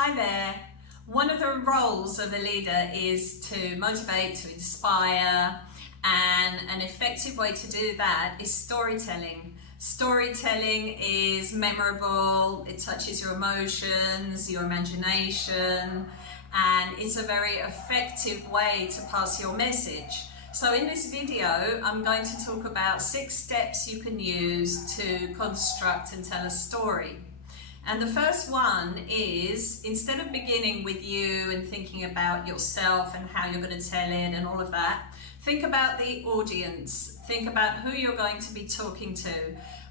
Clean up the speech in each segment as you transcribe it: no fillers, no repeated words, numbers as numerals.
Hi there. One of the roles of a leader is to motivate, to inspire, and an effective way to do that is storytelling. Storytelling is memorable, it touches your emotions, your imagination, and it's a very effective way to pass your message. So in this video, I'm going to talk about 6 steps you can use to construct and tell a story. And the first one is, instead of beginning with you and thinking about yourself and how you're going to tell it and all of that, think about the audience. Think about who you're going to be talking to,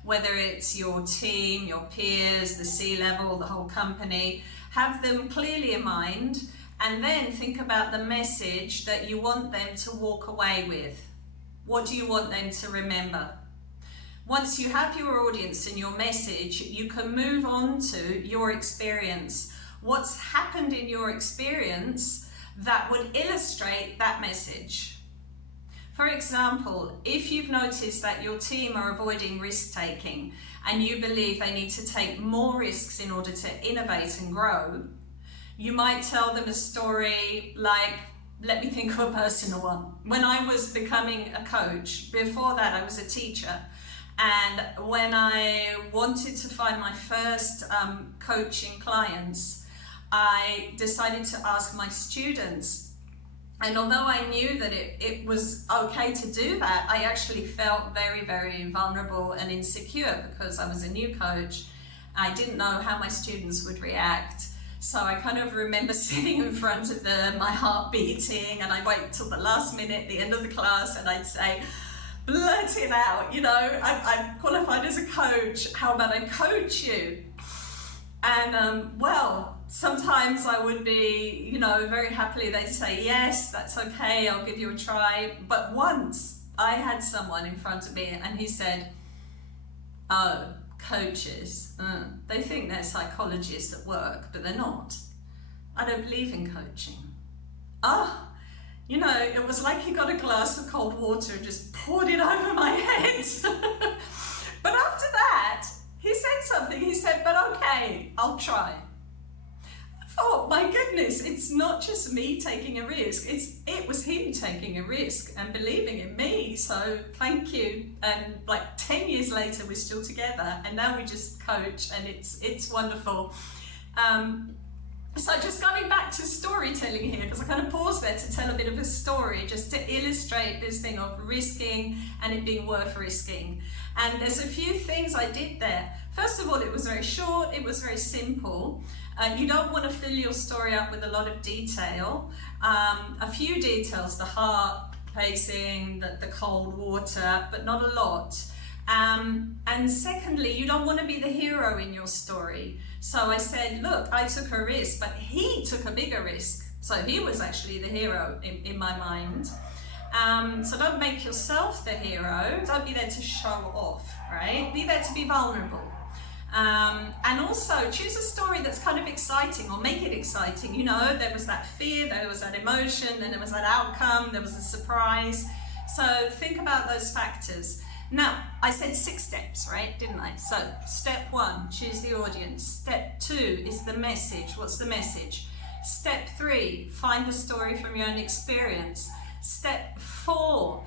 whether it's your team, your peers, the C-level, the whole company. Have them clearly in mind, and then think about the message that you want them to walk away with. What do you want them to remember? Once you have your audience and your message, you can move on to your experience. What's happened in your experience that would illustrate that message? For example, if you've noticed that your team are avoiding risk-taking and you believe they need to take more risks in order to innovate and grow, you might tell them a story like, let me think of a personal one. When I was becoming a coach, before that I was a teacher, and when I wanted to find my first coaching clients, I decided to ask my students. And although I knew that it was okay to do that, I actually felt very, very vulnerable and insecure because I was a new coach. I didn't know how my students would react. So I kind of remember sitting in front of them, my heart beating, and I'd wait till the last minute, the end of the class, and I'd say, blurt it out, I'm qualified as a coach, how about I coach you? And well, sometimes I would be, very happily they'd say, yes, that's okay, I'll give you a try. But once I had someone in front of me and he said, oh, coaches, they think they're psychologists at work, but they're not. I don't believe in coaching. Oh, it was like he got a glass of cold water and just poured it over my head. But after that, he said something. He said, but okay, I'll try. I thought, my goodness, it's not just me taking a risk. It was him taking a risk and believing in me. So thank you. And like 10 years later, we're still together. And now we just coach, and it's wonderful. So just going back to storytelling here, because I kind of paused there to tell a bit of a story just to illustrate this thing of risking and it being worth risking. And there's a few things I did there. First of all, it was very short, it was very simple. You don't want to fill your story up with a lot of detail. A few details, the heart pacing, the cold water, but not a lot. And secondly, you don't want to be the hero in your story. So I said, look, I took a risk, but he took a bigger risk. So he was actually the hero in my mind. So don't make yourself the hero. Don't be there to show off, right? Be there to be vulnerable. And also choose a story that's kind of exciting, or make it exciting. There was that fear, there was that emotion, and there was that outcome, there was a surprise. So think about those factors. Now, I said 6 steps, right? Didn't I? So step 1, choose the audience. Step 2 is the message. What's the message? Step 3, find the story from your own experience. Step 4,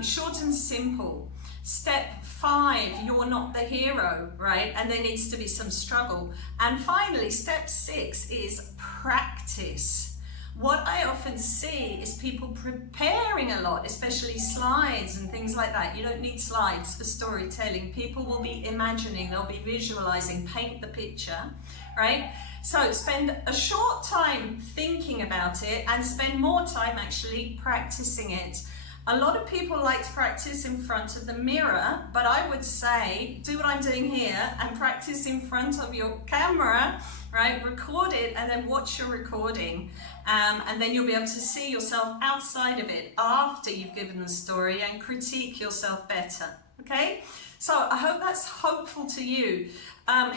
short and simple. Step 5, you're not the hero, right? And there needs to be some struggle. And finally, step 6 is practice. What I often see is people preparing a lot, especially slides and things like that. You don't need slides for storytelling. People will be imagining, they'll be visualizing, paint the picture, right? So spend a short time thinking about it and spend more time actually practicing it. A lot of people like to practice in front of the mirror, but I would say do what I'm doing here and practice in front of your camera, right? Record it and then watch your recording. And then you'll be able to see yourself outside of it after you've given the story and critique yourself better, okay? So I hope that's helpful to you. A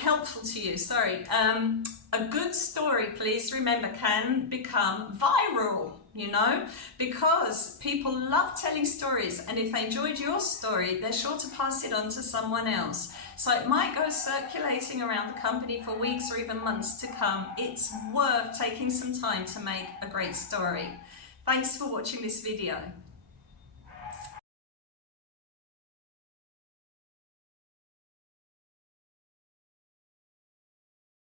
good story, please remember, can become viral. you know, because people love telling stories, and if they enjoyed your story, they're sure to pass it on to someone else. So it might go circulating around the company for weeks or even months to come. It's worth taking some time to make a great story. Thanks for watching this video.